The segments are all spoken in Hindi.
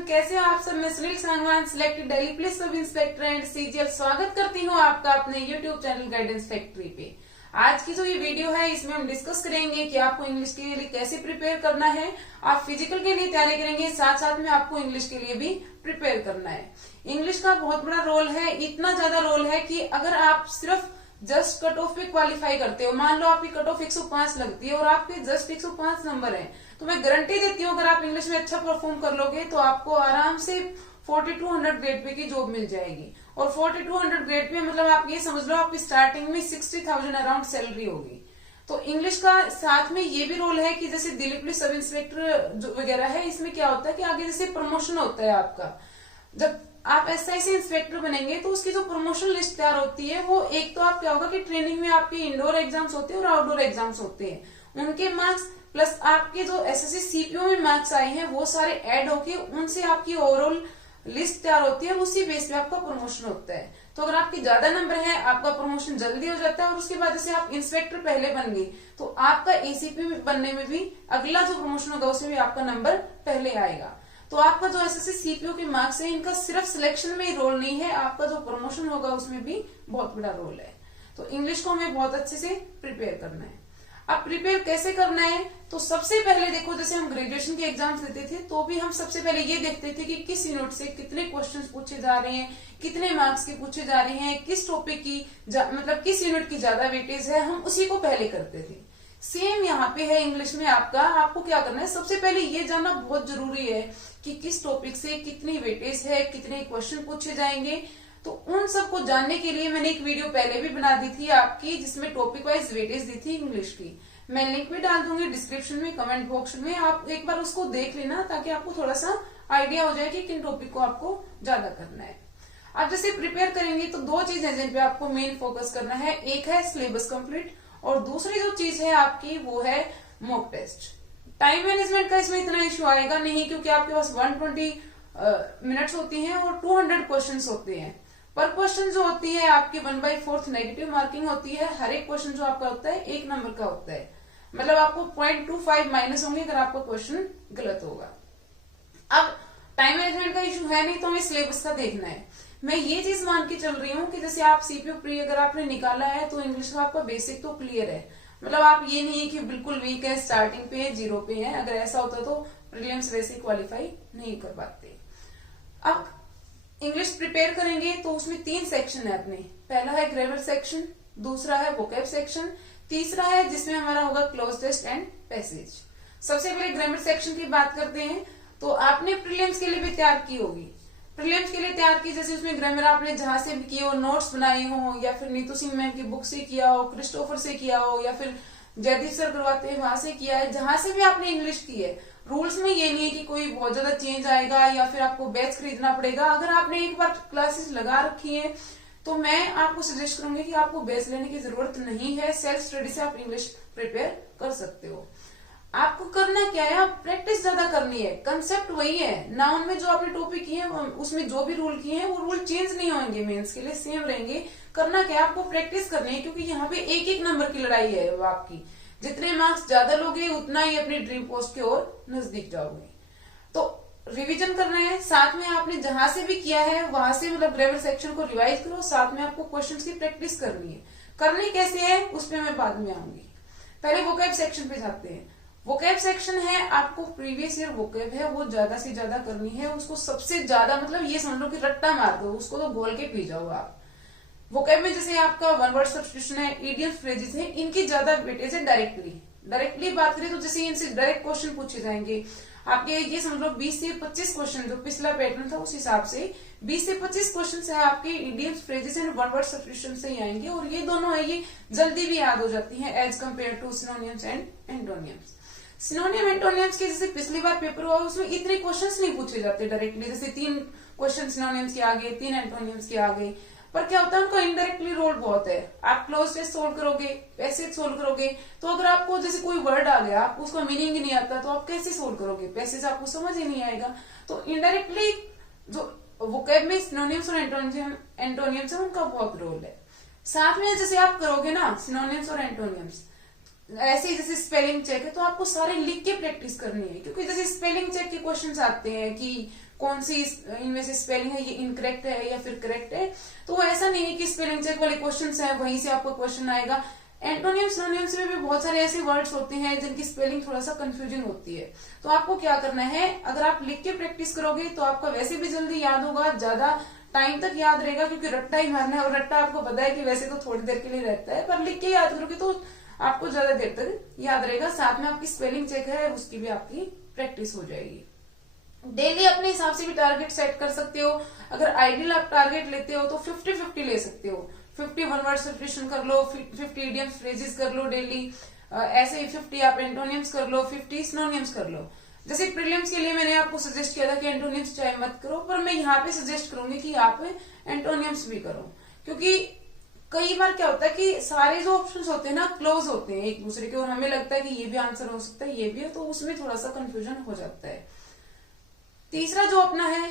एवरीवन, कैसे हो आप सब। मैं Sunil Sangwan, selected Delhi police sub inspector and CGL, स्वागत करती हूँ आपका अपने यूट्यूब चैनल गाइडेंस फैक्ट्री पे। आज की जो ये वीडियो है इसमें हम डिस्कस करेंगे कि आपको इंग्लिश के लिए कैसे प्रिपेयर करना है। आप फिजिकल के लिए तैयारी करेंगे, साथ साथ में आपको इंग्लिश के लिए भी प्रिपेयर करना है। इंग्लिश का बहुत बड़ा रोल है, इतना ज्यादा रोल है कि अगर आप सिर्फ जस्ट कट ऑफ पे क्वालिफाई करते हो, मान लो आपकी कट ऑफ 105 लगती है और आपके जस्ट 105 नंबर है, तो मैं गारंटी देती हूँ अगर आप इंग्लिश में अच्छा परफॉर्म कर लोगे तो आपको आराम से 4200 ग्रेड पे की जॉब मिल जाएगी। और 4200 ग्रेड पे मतलब आप ये समझ लो आपकी स्टार्टिंग में 60,000 अराउंड सैलरी होगी। तो इंग्लिश का साथ में ये भी रोल है कि जैसे दिल्ली पुलिस सब इंस्पेक्टर वगैरह है, इसमें क्या होता है कि आगे जैसे प्रमोशन होता है आपका, जब आप एसआई इंस्पेक्टर बनेंगे तो उसकी जो प्रमोशन लिस्ट तैयार होती है वो एक तो आप क्या होगा कि ट्रेनिंग में आपके इंडोर एग्जाम्स होते हैं और आउटडोर एग्जाम्स होते हैं, उनके मार्क्स प्लस आपके जो एसएससी सीपीओ में मार्क्स आए हैं वो सारे ऐड होके उनसे आपकी ओवरऑल लिस्ट तैयार होती है और उसी बेस पे आपका प्रमोशन होता है। तो अगर आपके ज्यादा नंबर है आपका प्रमोशन जल्दी हो जाता है और उसके बाद जैसे आप इंस्पेक्टर पहले बन गए तो आपका एसीपी बनने में भी अगला जो प्रमोशन होगा उसमें भी आपका नंबर पहले आएगा। तो आपका जो एसएससी सीपीओ के मार्क्स है इनका सिर्फ सिलेक्शन में ही रोल नहीं है, आपका जो प्रमोशन होगा उसमें भी बहुत बड़ा रोल है। तो इंग्लिश को हमें बहुत अच्छे से प्रिपेयर करना है। अब प्रिपेयर कैसे करना है, तो सबसे पहले देखो जैसे हम ग्रेजुएशन के एग्जाम्स देते थे तो भी हम सबसे पहले ये देखते थे कि किस यूनिट से कितने क्वेश्चंस पूछे जा रहे हैं, कितने मार्क्स के पूछे जा रहे हैं, किस टॉपिक की मतलब किस यूनिट की ज्यादा वेटेज है, हम उसी को पहले करते थे। सेम यहाँ पे है इंग्लिश में आपको क्या करना है, सबसे पहले ये जानना बहुत जरूरी है कि किस टॉपिक से कितनी वेटेज है, कितने क्वेश्चन पूछे जाएंगे। तो उन सबको जानने के लिए मैंने एक वीडियो पहले भी बना दी थी आपकी, जिसमें टॉपिक वाइज वेटेज दी थी इंग्लिश की। मैं लिंक भी डाल दूंगी डिस्क्रिप्शन में, कमेंट बॉक्स में, आप एक बार उसको देख लेना ताकि आपको थोड़ा सा आइडिया हो जाए कि किन टॉपिक को आपको ज्यादा करना है। आप जैसे प्रिपेयर करेंगे तो दो चीजें जिन पे आपको मेन फोकस करना है, एक है सिलेबस कंप्लीट और दूसरी जो चीज है आपकी वो है मॉक टेस्ट। टाइम मैनेजमेंट का इसमें इतना इश्यू आएगा नहीं क्योंकि आपके पास 120 मिनट्स होती हैं और 200 क्वेश्चंस होते हैं। पर क्वेश्चन जो होती है आपकी 1/4 नेगेटिव मार्किंग होती है। हर एक क्वेश्चन जो आपका होता है 1 नंबर का होता है, मतलब आपको 0.25 माइनस होंगे अगर आपका क्वेश्चन गलत होगा। अब टाइम मैनेजमेंट का इशू है नहीं तो हमें सिलेबस का देखना है। मैं ये चीज मान के चल रही हूँ कि जैसे आप सीपीओ प्री अगर आपने निकाला है तो इंग्लिश का आपका बेसिक तो क्लियर है, मतलब आप ये नहीं है कि बिल्कुल वीक है, स्टार्टिंग पे है, 0 पे है। अगर ऐसा होता तो प्रीलिम्स वैसे क्वालिफाई नहीं कर पाते। अब इंग्लिश प्रिपेयर करेंगे तो उसमें 3 सेक्शन है अपने, पहला है ग्रामर सेक्शन, दूसरा है वोकैब सेक्शन, तीसरा है जिसमें हमारा होगा क्लोज टेस्ट एंड पैसेज। सबसे पहले ग्रामर सेक्शन की बात करते हैं। तो आपने प्रीलिम्स के लिए भी तैयार की होगी, प्रीलिम्स के लिए तैयार की, जैसे उसमें ग्रामर आपने जहां से भी किए हो, नोट्स बनाए हो या फिर नीतू सिंह मैम की बुक से किया हो, क्रिस्टोफर से किया हो या फिर जयदीप सर करवाते हैं वहां से किया है, जहां से भी आपने इंग्लिश की है। रूल्स में ये नहीं है कि कोई बहुत ज्यादा चेंज आएगा या फिर आपको बैच खरीदना पड़ेगा। अगर आपने एक बार क्लासेस लगा रखी है तो मैं आपको सजेस्ट करूंगी कि आपको बैच लेने की जरूरत नहीं है, सेल्फ स्टडी से आप इंग्लिश प्रिपेयर कर सकते हो। आपको करना क्या है, आप प्रैक्टिस ज्यादा करनी है। कंसेप्ट वही है, नाउन में जो आपने टॉपिक किए हैं उसमें जो भी रूल किए हैं वो रूल चेंज नहीं होंगे, मेंस के लिए सेम रहेंगे। करना क्या है, आपको प्रैक्टिस करनी है क्योंकि यहाँ पे एक एक नंबर की लड़ाई है। वो आपकी जितने मार्क्स ज्यादा लोगे उतना ही अपनी ड्रीम पोस्ट की ओर नजदीक जाओगे। तो रिवीजन करना है, साथ में आपने जहां से भी किया है वहां से मतलब ग्रामर सेक्शन को रिवाइज करो, साथ में आपको क्वेश्चंस की प्रैक्टिस करनी है। करनी कैसे है उस पर मैं बाद में आऊंगी। पहले वोकैब सेक्शन पे जाते हैं। वोकैब सेक्शन है, आपको प्रीवियस ईयर वोकैब है वो ज्यादा से ज्यादा करनी है, उसको सबसे ज्यादा मतलब ये समझ लो कि रट्टा मार दो, उसको तो घोल के पी जाओ आप। वोकैब में जैसे आपका वन वर्ड सब्स्टिट्यूशन है, इडियम फ्रेजेस है, इनकी ज्यादा वेटेज है। डायरेक्टली बात करें तो जैसे इनसे डायरेक्ट क्वेश्चन पूछे जाएंगे आपके, ये समझ लो 20 से 25 क्वेश्चन, जो पिछला पैटर्न था उस हिसाब से 20 से 25 क्वेश्चन है आपके idioms phrases and one word substitution से ही आएंगे। और ये दोनों है ये जल्दी भी याद हो जाती हैं as compare to synonyms and antonyms. Synonym antonyms के जैसे पिछली बार पेपर हुआ उसमें इतने क्वेश्चंस नहीं पूछे जाते डायरेक्टली, जैसे 3 क्वेश्चन सिनोनियम्स के आ गए, 3 एंटोनियम्स के आ गए। पर क्या होता है उनका इनडायरेक्टली रोल बहुत है। आप क्लोज टेस्ट सोल्व करोगे, पैसेज सोल्व करोगे, तो अगर आपको जैसे कोई वर्ड आ गया आपको उसका मीनिंग नहीं आता तो आप कैसे सोल्व करोगे, पैसेज आपको समझ ही नहीं आएगा। तो इनडायरेक्टली जो वोकैब में सिनोनियम्स और एंटोनियम्स है उनका बहुत रोल है। साथ में जैसे आप करोगे ना सिनोनियम्स और एंटोनियम्स, ऐसे ही जैसे स्पेलिंग चेक है तो आपको सारे लिख के प्रैक्टिस करनी है, क्योंकि जैसे स्पेलिंग चेक के क्वेश्चंस आते हैं कि कौन सी इनमें से स्पेलिंग है ये इनकरेक्ट है या फिर करेक्ट है। तो ऐसा नहीं है कि स्पेलिंग चेक वाले क्वेश्चन है वहीं से आपको क्वेश्चन आएगा। एंटोनियम सिनोनियम्स में भी बहुत सारे ऐसे वर्ड्स होते हैं जिनकी स्पेलिंग थोड़ा सा कंफ्यूजिंग होती है। तो आपको क्या करना है, अगर आप लिख के प्रैक्टिस करोगे तो आपका वैसे भी जल्दी याद होगा, ज्यादा टाइम तक याद रहेगा, क्योंकि रट्टा ही मारना है। और रट्टा आपको पता है कि वैसे तो थोड़ी देर के लिए रहता है, पर लिख के याद करोगे तो आपको ज्यादा देर तक याद रहेगा। साथ में आपकी स्पेलिंग चेक है उसकी भी आपकी प्रैक्टिस हो जाएगी। डेली अपने हिसाब से भी टारगेट सेट कर सकते हो। अगर आइडियल आप टारगेट लेते हो तो 50-50 ले सकते हो। 50 वन वर्ड सब्स्टिट्यूशन कर लो, 50 इडियम्स फ्रेजेस कर लो डेली, ऐसे ही 50 आप एंटोनियम्स कर लो, 50 सिनोनियम्स कर लो। जैसे प्रीलिम्स के लिए मैंने आपको सजेस्ट किया था कि एंटोनियम्स चाहे मत करो, पर मैं यहाँ पे सजेस्ट करूंगी कि आप एंटोनियम्स भी करो। क्योंकि कई बार क्या होता है कि सारे जो ऑप्शंस होते हैं ना क्लोज होते हैं एक दूसरे के, और हमें लगता है कि ये भी आंसर हो सकता है, ये भी है, तो उसमें थोड़ा सा कंफ्यूजन हो जाता है। तीसरा जो अपना है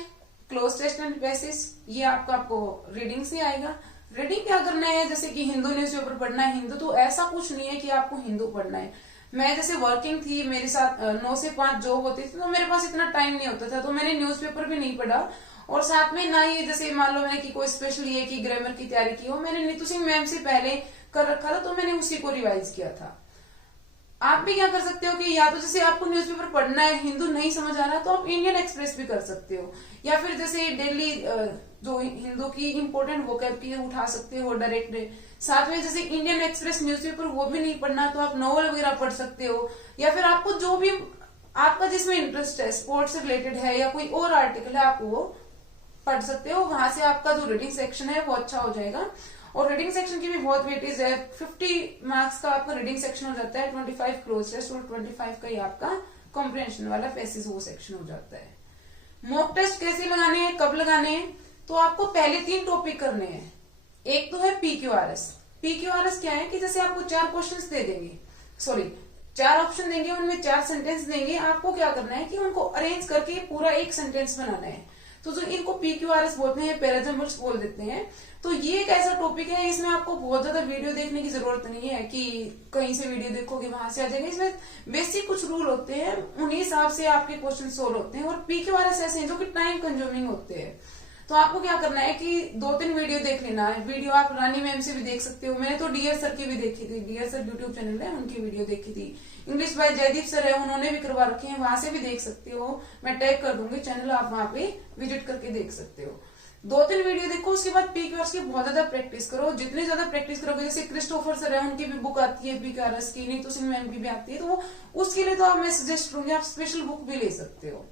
क्लोज टेस्ट एंड बेसिस, ये आपको रीडिंग से आएगा। रीडिंग क्या करना है, जैसे कि हिंदू न्यूज़पेपर पढ़ना है, हिंदू तो ऐसा कुछ नहीं है कि आपको हिंदू पढ़ना है। मैं जैसे वर्किंग थी, मेरे साथ 9 से 5 जॉब होती थी, तो मेरे पास इतना टाइम नहीं होता था, तो मैंने न्यूज़पेपर भी नहीं पढ़ा। और साथ में ना ही जैसे मान लो मैंने कि कोई स्पेशल ये की ग्रामर की तैयारी की हो, मैंने नीतू सिंह मैम से पहले कर रखा था, तो मैंने उसी को रिवाइज किया था। आप भी क्या कर सकते हो कि या तो जैसे आपको न्यूज़पेपर पढ़ना है, हिंदू नहीं समझ आ रहा, तो आप इंडियन एक्सप्रेस भी कर सकते हो, या फिर जैसे डेली जो हिंदू की इंपॉर्टेंट वोकैब उठा सकते हो डायरेक्ट। साथ में जैसे इंडियन एक्सप्रेस न्यूज़पेपर वो भी नहीं पढ़ना तो आप नॉवल वगैरह पढ़ सकते हो, या फिर आपको जो भी आपका जिसमें इंटरेस्ट है, स्पोर्ट्स से रिलेटेड है या कोई और आर्टिकल है, आप वो पढ़ सकते हो। वहां से आपका जो रीडिंग सेक्शन है वो अच्छा हो जाएगा। और रीडिंग सेक्शन की भी बहुत वेटेज है। 50 मार्क्स का आपका रीडिंग सेक्शन हो जाता है, 25 क्लोज टेस्ट और 25 का ही आपका कॉम्प्रिहेंशन वाला पैसेज वो सेक्शन हो जाता है। मॉक टेस्ट कैसे लगाने हैं, कब लगाने हैं, तो आपको पहले 3 टॉपिक करने हैं। एक तो है PQRS। PQRS क्या है कि जैसे आपको 4 क्वेश्चंस दे देंगे, 4 ऑप्शन देंगे, उनमें 4 सेंटेंस देंगे। आपको क्या करना है कि उनको अरेंज करके पूरा एक सेंटेंस बनाना है। तो जो इनको PQRS बोलते हैं, पैराजम्बल्स बोल देते हैं। तो ये एक ऐसा टॉपिक है, इसमें आपको बहुत ज्यादा वीडियो देखने की जरूरत नहीं है कि कहीं से वीडियो देखोगे वहां से आ जाएगा। इसमें बेसिक कुछ रूल होते हैं, उन्हीं हिसाब से आपके क्वेश्चन सोल्व होते हैं। और PQRS ऐसे हैं जो कि टाइम कंज्यूमिंग होते हैं। तो आपको क्या करना है कि 2-3 वीडियो देख लेना है। वीडियो आप रानी मैम से भी देख सकते हो, मैंने तो डियर सर की भी देखी थी, डियर सर यूट्यूब चैनल है, उनकी वीडियो देखी थी। इंग्लिश बाय जयदीप सर है, उन्होंने भी करवा रखे हैं, वहां से भी देख सकते हो। मैं टैग कर दूंगी चैनल, आप वहां पे विजिट करके देख सकते हो। 2-3 वीडियो देखो, उसके बाद PQRS की बहुत ज्यादा प्रैक्टिस करो। जितनी ज्यादा प्रैक्टिस करोगे, जैसे क्रिस्टोफर सर है, उनकी भी बुक आती है PQRS की, नीतू सिंह मैम की भी आती है, तो उसके लिए तो मैं सजेस्ट करूंगी आप स्पेशल बुक भी ले सकते हो।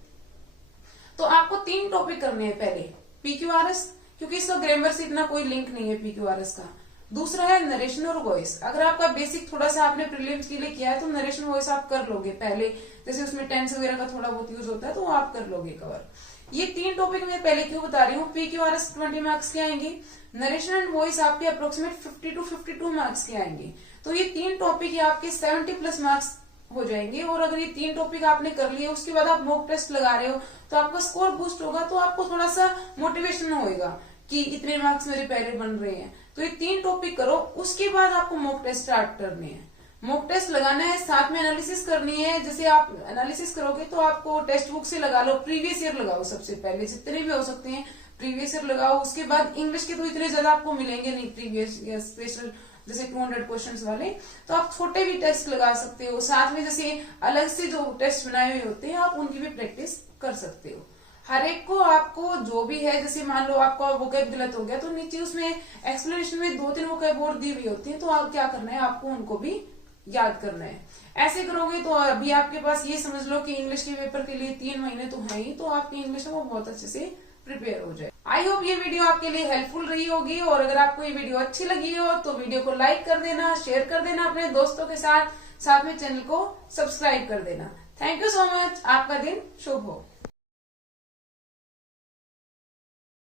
तो आपको 3 टॉपिक करने हैं। पहले PQRS, क्योंकि इसका ग्रामर से इतना कोई लिंक नहीं है PQRS का। दूसरा है नरेशन और वॉइस। अगर आपका बेसिक थोड़ा सा आपने प्रीलिम्स के लिए किया है तो नरेशन वॉइस आप कर लोगे पहले, जैसे उसमें टेंस वगैरह का थोड़ा बहुत यूज होता है तो आप कर लोगे कवर। ये 3 टॉपिक मैं पहले क्यों बता रही हूँ। PQRS 20 मार्क्स के आएंगे, नरेशन एंड वॉइस आपके अप्रोक्सीमेट 50 to 52 मार्क्स के आएंगे। तो ये 3 टॉपिक आपके 70+ मार्क्स हो जाएंगे। और अगर ये 3 टॉपिक आपने कर लिए, उसके बाद आप मॉक टेस्ट लगा रहे हो तो आपका स्कोर बूस्ट होगा, तो आपको थोड़ा सा मोटिवेशन होगा कि इतने मार्क्स मेरे पहले बन रहे हैं। तो ये 3 टॉपिक करो, उसके बाद आपको मॉक टेस्ट स्टार्ट करने हैं। मॉक टेस्ट लगाना है, साथ में एनालिसिस करनी है। जैसे आप एनालिसिस करोगे तो आपको टेक्स्ट बुक से लगा लो, प्रीवियस ईयर लगाओ, सबसे पहले जितने भी हो सकते हैं प्रीवियस ईयर लगाओ। उसके बाद इंग्लिश के तो इतने ज्यादा आपको मिलेंगे नहीं प्रीवियस ईयर स्पेशल, जैसे 200 क्वेश्चंस वाले, तो आप छोटे भी टेस्ट लगा सकते हो। साथ में जैसे अलग से जो टेस्ट बनाए हुए होते हैं आप उनकी भी प्रैक्टिस कर सकते हो। हर एक को आपको जो भी है, जैसे मान लो आपका वोकैब गलत हो गया तो नीचे उसमें एक्सप्लेनेशन में 2-3 वोकैब और दी हुई होती है, तो आप क्या करना है, आपको उनको भी याद करना है। ऐसे करोगे तो अभी आपके पास ये समझ लो कि इंग्लिश के पेपर के लिए 3 महीने तो है ही, तो आपकी इंग्लिश है वो बहुत अच्छे से प्रिपेयर हो जाए। आई होप ये वीडियो आपके लिए हेल्पफुल रही होगी। और अगर आपको ये वीडियो अच्छी लगी हो तो वीडियो को लाइक कर देना, शेयर कर देना अपने दोस्तों के साथ, साथ में चैनल को सब्सक्राइब कर देना। Thank you so much. आपका दिन शुभ हो।